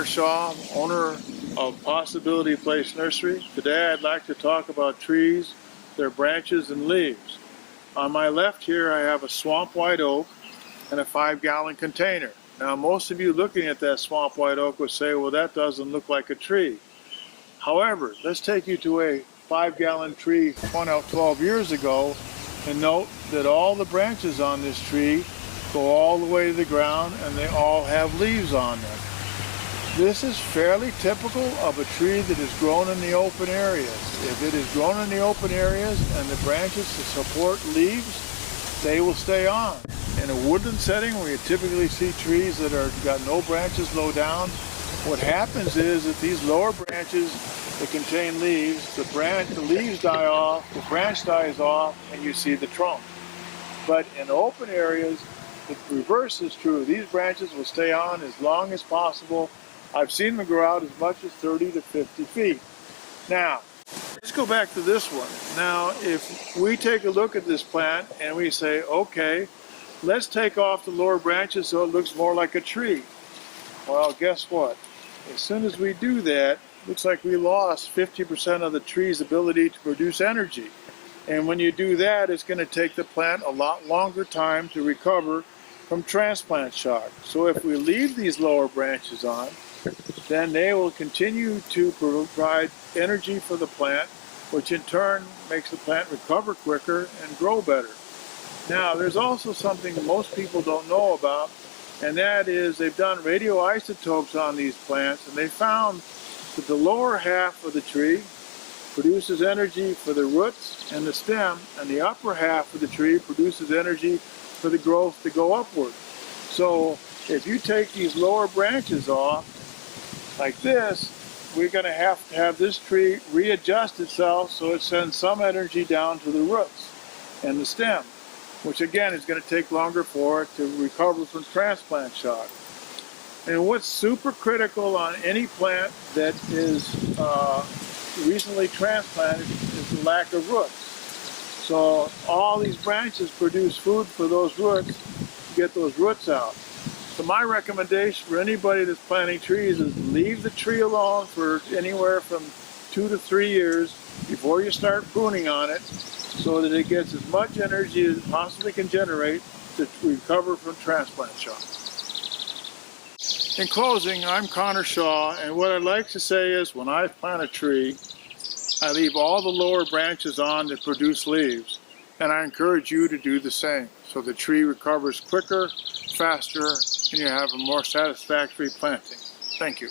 Connor Shaw, owner of Possibility Place Nursery. Today I'd like to talk about trees, their branches and leaves. On my left here I have a swamp white oak and a 5-gallon container. Now most of you looking at that swamp white oak would say, well, that doesn't look like a tree. However, let's take you to a 5-gallon tree spun out 12 years ago and note that all the branches on this tree go all the way to the ground and they all have leaves on them. This is fairly typical of a tree that is grown in the open areas. If it is grown in the open areas and the branches to support leaves, they will stay on. In a woodland setting where you typically see trees that are got no branches low down, what happens is that these lower branches that contain leaves, the leaves die off, the branch dies off, and you see the trunk. But in open areas, the reverse is true. These branches will stay on as long as possible. I've seen them grow out as much as 30 to 50 feet. Now, let's go back to this one. Now, if we take a look at this plant and we say, okay, let's take off the lower branches so it looks more like a tree. Well, guess what? As soon as we do that, it looks like we lost 50% of the tree's ability to produce energy. And when you do that, it's going to take the plant a lot longer time to recover from transplant shock. So if we leave these lower branches on, then they will continue to provide energy for the plant, which in turn makes the plant recover quicker and grow better. Now, there's also something most people don't know about, and that is they've done radioisotopes on these plants, and they found that the lower half of the tree produces energy for the roots and the stem, and the upper half of the tree produces energy for the growth to go upward. So if you take these lower branches off like this, we're going to have this tree readjust itself so it sends some energy down to the roots and the stem, which again is going to take longer for it to recover from transplant shock. And what's super critical on any plant that is recently transplanted is the lack of roots. So all these branches produce food for those roots to get those roots out. So my recommendation for anybody that's planting trees is leave the tree alone for anywhere from 2 to 3 years before you start pruning on it, so that it gets as much energy as it possibly can generate to recover from transplant shock. In closing, I'm Connor Shaw, and what I'd like to say is when I plant a tree, I leave all the lower branches on that produce leaves, and I encourage you to do the same, so the tree recovers quicker, faster, and you have a more satisfactory planting. Thank you.